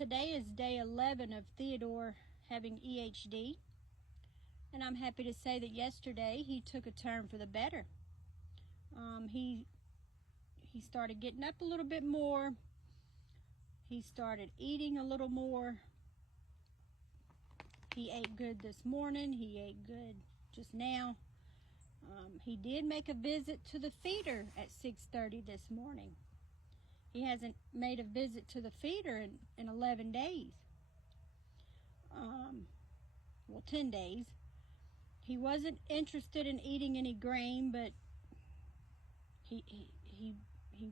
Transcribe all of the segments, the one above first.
Today is day 11 of Theodore having EHD, and I'm happy to say that yesterday he took a turn for the better. He started getting up a little bit more. He started eating a little more. He ate good this morning. He ate good just now. He did make a visit to the feeder at 6:30 this morning. He hasn't made a visit to the feeder in 11 days. Well, 10 days. He wasn't interested in eating any grain, but he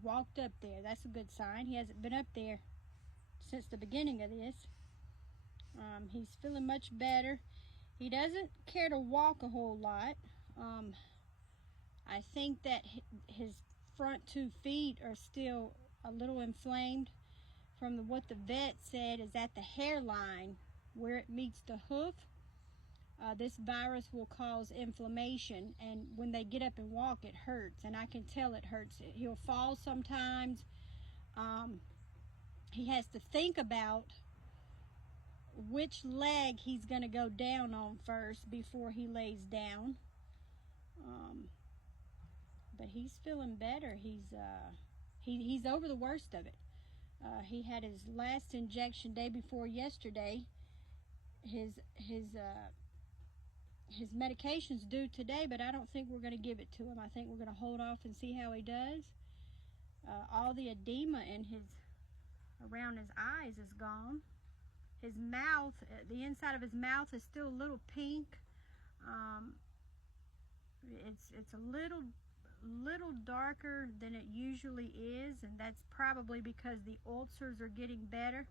walked up there. That's a good sign. He hasn't been up there since the beginning of this. He's feeling much better. He doesn't care to walk a whole lot. I think that his front 2 feet are still a little inflamed from what the vet said is at the hairline where it meets the hoof. This virus will cause inflammation, and when they get up and walk, it hurts, and I can tell it hurts. He'll fall sometimes. He has to think about which leg he's going to go down on first before he lays down. But he's feeling better. He's over the worst of it. He had his last injection day before yesterday. His medication's due today, but I don't think we're going to give it to him. I think we're going to hold off and see how he does. All the edema around his eyes is gone. His mouth, the inside of his mouth is still a little pink. It's a little darker than it usually is, and that's probably because the ulcers are getting better.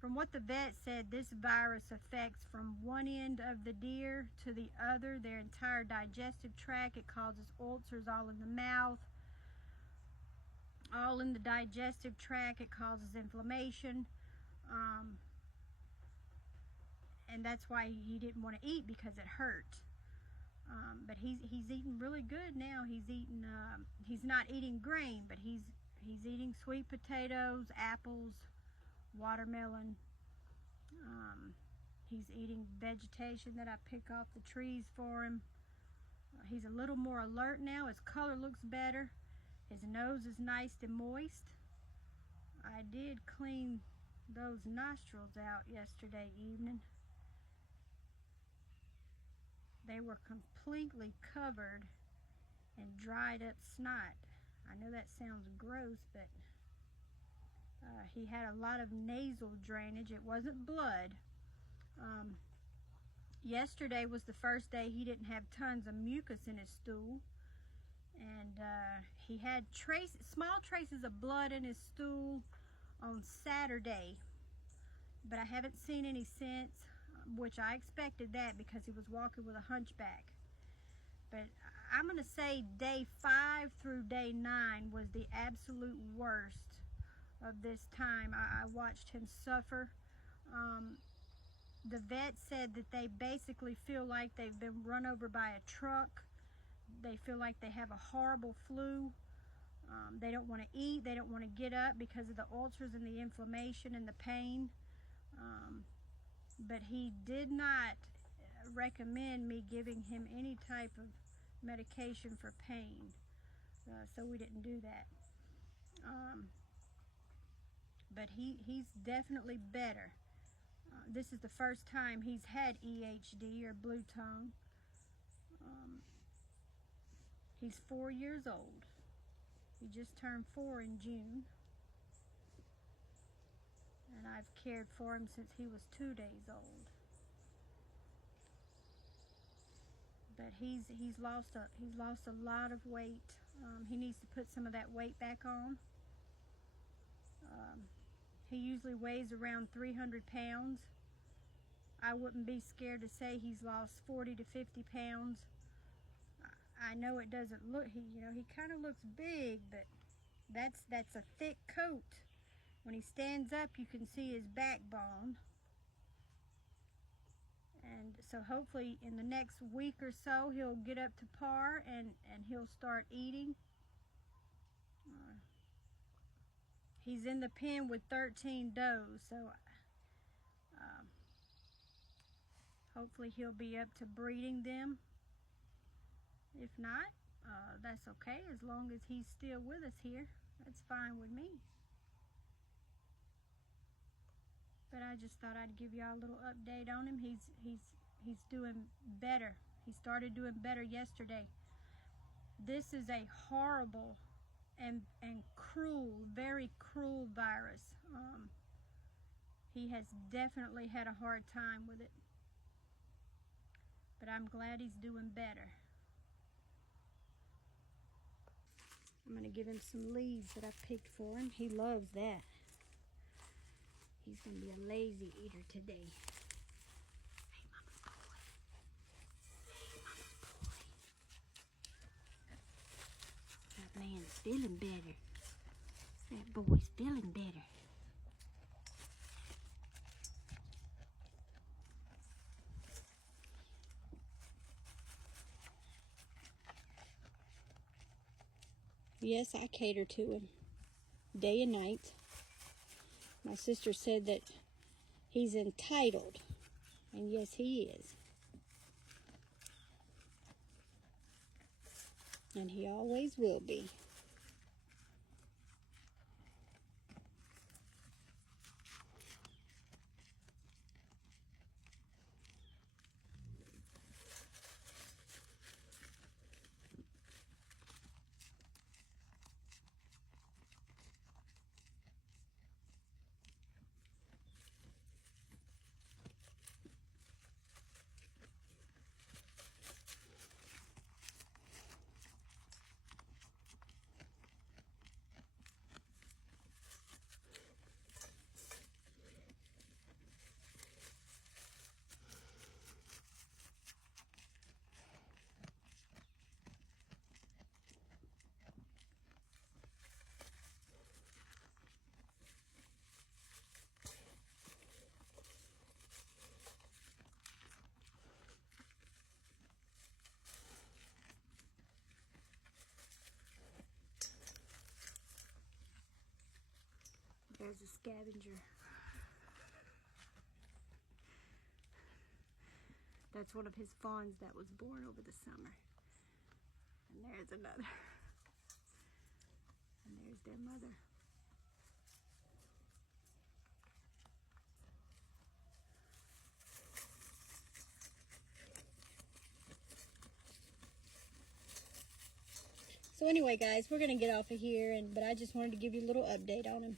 From what the vet said, this virus affects from one end of the deer to the other, their entire digestive tract. It causes ulcers all in the mouth, all in the digestive tract. It causes inflammation, and that's why he didn't want to eat, because it hurt. But he's eating really good now. He's not eating grain, but he's eating sweet potatoes, apples, watermelon. He's eating vegetation that I pick off the trees for him. He's a little more alert now. His color looks better. His nose is nice and moist. I did clean those nostrils out yesterday evening. They were completely covered in dried up snot. I know that sounds gross, but he had a lot of nasal drainage. It wasn't blood. Yesterday was the first day he didn't have tons of mucus in his stool, and he had small traces of blood in his stool on Saturday, but I haven't seen any since, which I expected that because he was walking with a hunchback. But I'm going to say day 5 through day 9 was the absolute worst of this time. I watched him suffer. The vet said that they basically feel like they've been run over by a truck. They feel like they have a horrible flu. They don't want to eat. They don't want to get up because of the ulcers and the inflammation and the pain. But he did not recommend me giving him any type of medication for pain, so we didn't do that. But he's definitely better. This is the first time he's had EHD, or blue tongue. He's 4 years old. He just turned 4 in June. And I've cared for him since he was 2 days old. But he's lost a lot of weight. He needs to put some of that weight back on. He usually weighs around 300 pounds. I wouldn't be scared to say he's lost 40 to 50 pounds. I know it doesn't look, he kind of looks big, but that's a thick coat. When he stands up, you can see his backbone. And so hopefully in the next week or so, he'll get up to par and he'll start eating. He's in the pen with 13 does, so Hopefully he'll be up to breeding them. If not, that's okay, as long as he's still with us here. That's fine with me. But I just thought I'd give y'all a little update on him. He's doing better. He started doing better yesterday. This is a horrible and cruel, very cruel virus. He has definitely had a hard time with it. But I'm glad he's doing better. I'm going to give him some leaves that I picked for him. He loves that. He's going to be a lazy eater today. Hey, mama's boy. Hey, mama's boy. That man's feeling better. That boy's feeling better. Yes, I cater to him day and night. My sister said that he's entitled, and yes, he is. And he always will be. There's a scavenger. That's one of his fawns that was born over the summer. And there's another. And there's their mother. So anyway, guys, we're going to get off of here, but I just wanted to give you a little update on him.